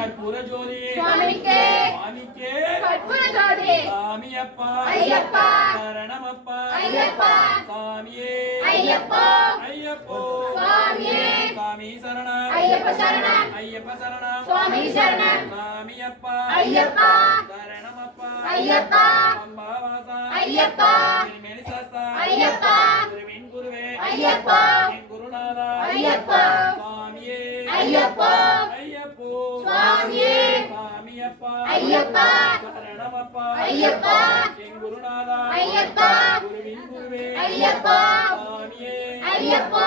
கற்பூர ஜோதி சுவாமிக்கே சுவாமிக்கே கற்பூர ஜோதி சாமியப்பா ஐயப்பா சரணமப்பா ஐயப்பா சாமியே ஐயப்போ ஐயப்போ சுவாமியே சாமி சரணம் ஐயப்ப சரணம் ஐயப்ப சரணம் சுவாமி சரணம் சாமியப்பா ஐயப்பா சரணமப்பா ஐயப்பா அம்பாவாசா ஐயப்பா திருமேனி சாஸ்தா ஐயப்பா திருமீன் குருவே ஐயப்பா என் குருநாதா ஐயப்பா சாமியே ஐயப்போ ஐயப்போ சுவாமியே சாமியப்பா ஐயப்பா சரணமப்பா ஐயப்பா என் குருநாதா ஐயப்பா குருவின் குருவே ஐயப்பா சாமியே ஐயப்போ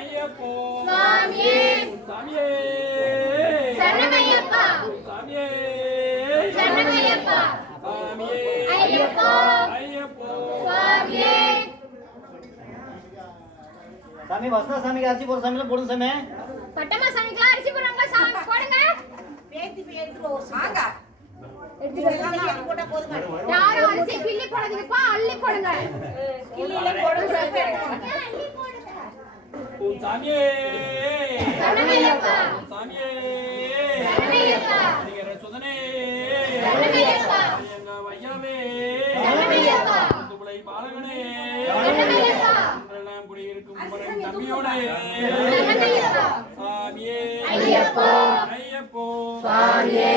ஐயப்போ சுவாமியே சாமியே சரணமையப்பா சாமியே சரணமையப்பா சாமியே ஐயப்போ ஐயப்போ சுவாமியே சாமி வசதா சாமிக்கு அரிசி போடுற சாமிலாம் போடுங்க சாமி. பட்டமா சாமிக்குலாம் அரிசி போடுறாங்க சாமி போடுங்க யாரும் அரிசி கிள்ளி போடாதீங்கப்பா அள்ளி போடுங்க ஓம் சாமியே சரணமையப்பா சாமியே சரணமையப்பா நீங்க சுதனே சரணமையப்பா எங்க வையாவே சரணமையப்பா துளை பாலகனே சரணமையப்பா என்றெல்லாம் குடியிருக்கும் குமரன் தம்பியோட சரணமையப்பா சாமியே ஐயப்போ ஐயப்போ சுவாமியே